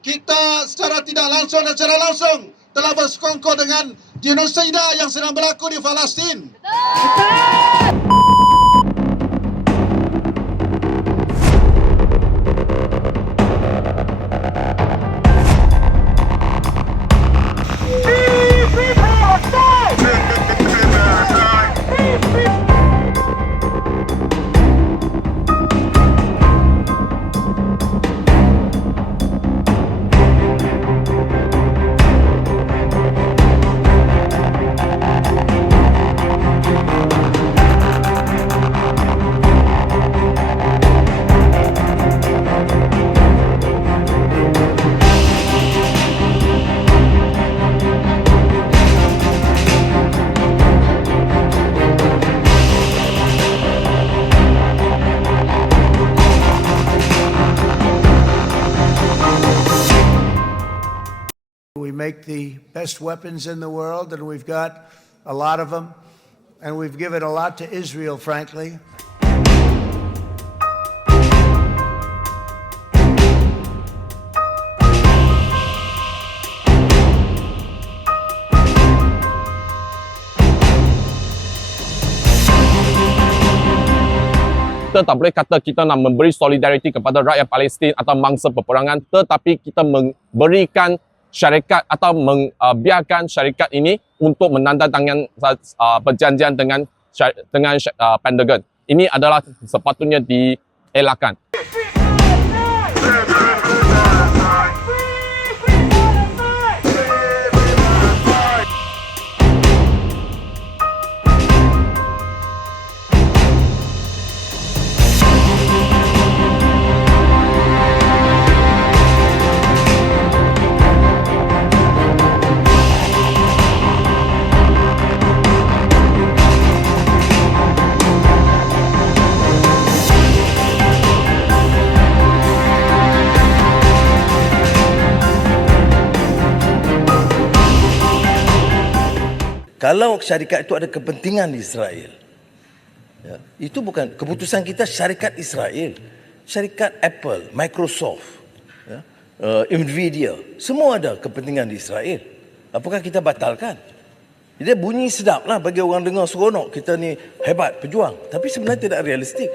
Kita secara tidak langsung dan secara langsung telah bersekongkol dengan genosida yang sedang berlaku di Palestin. We make the best weapons in the world, and we've got a lot of them, and we've given a lot to Israel, frankly. Kita tak boleh kata kita nak memberi solidariti kepada rakyat Palestin atau mangsa peperangan, tetapi kita memberikan syarikat atau membiarkan syarikat ini untuk menandatangani perjanjian dengan Pentagon. Ini adalah sepatutnya dielakkan. Kalau syarikat itu ada kepentingan di Israel, ya, itu bukan keputusan kita. Syarikat Israel, syarikat Apple, Microsoft, ya, Nvidia, semua ada kepentingan di Israel. Apakah kita batalkan? Dia bunyi sedap lah bagi orang dengar, seronok kita ni hebat pejuang, tapi sebenarnya tidak realistik.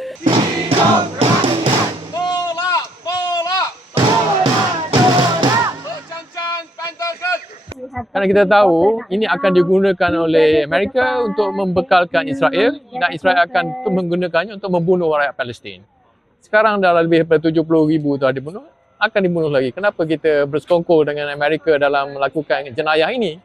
Kerana kita tahu ini akan digunakan oleh Amerika untuk membekalkan Israel, dan Israel akan menggunakannya untuk membunuh rakyat Palestin. Sekarang dah lebih daripada 70,000 telah dibunuh, akan dibunuh lagi. Kenapa kita bersekongkol dengan Amerika dalam melakukan jenayah ini?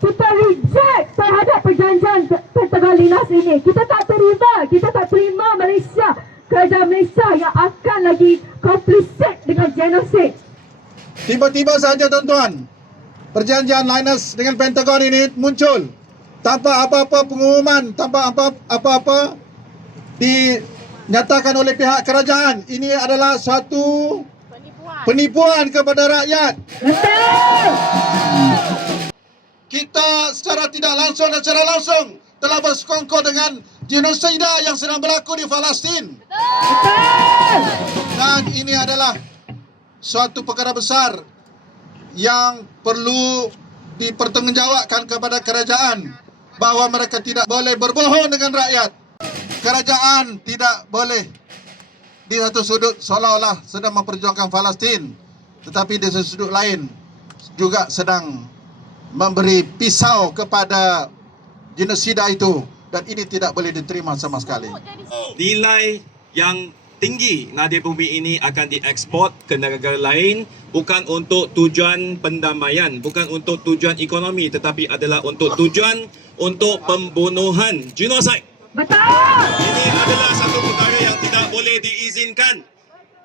Kita reject terhadap perjanjian Pentagon ini. Kita tak terima, kita tak terima Malaysia, kerajaan Malaysia yang akan lagi complicit dengan genosid. Tiba-tiba saja tuan-tuan, perjanjian Linus dengan Pentagon ini muncul tanpa apa-apa pengumuman, tanpa apa-apa dinyatakan oleh pihak kerajaan. Ini adalah satu penipuan kepada rakyat. Kita secara tidak langsung dan secara langsung telah bersekongkol dengan genosida yang sedang berlaku di Palestin. Dan ini adalah suatu perkara besar yang perlu dipertanggungjawabkan kepada kerajaan, bahawa mereka tidak boleh berbohong dengan rakyat. Kerajaan tidak boleh di satu sudut seolah-olah sedang memperjuangkan Palestin, tetapi di satu sudut lain juga sedang memberi pisau kepada genosida itu, dan ini tidak boleh diterima sama sekali. Nilai yang tinggi nadir bumi ini akan diekspor ke negara lain bukan untuk tujuan pendamaian, bukan untuk tujuan ekonomi, tetapi adalah untuk tujuan untuk pembunuhan, genocide. Betul! Ini adalah satu perkara yang tidak boleh diizinkan.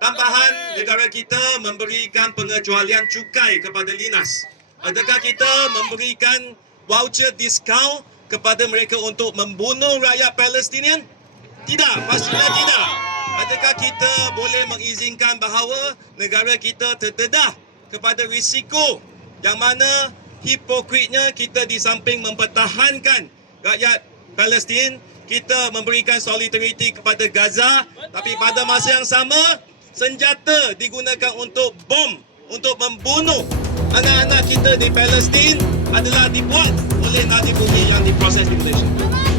Tambahan, negara kita memberikan pengecualian cukai kepada Linas. Adakah kita memberikan voucher diskaun kepada mereka untuk membunuh rakyat Palestinian? Tidak, pastinya tidak. Adakah kita boleh mengizinkan bahawa negara kita terdedah kepada risiko yang mana hipokritnya kita di samping mempertahankan rakyat Palestin, kita memberikan solidariti kepada Gaza, tapi pada masa yang sama senjata digunakan untuk bom, untuk membunuh anak-anak kita di Palestin adalah dibuat oleh nadir bumi yang diproses di Malaysia.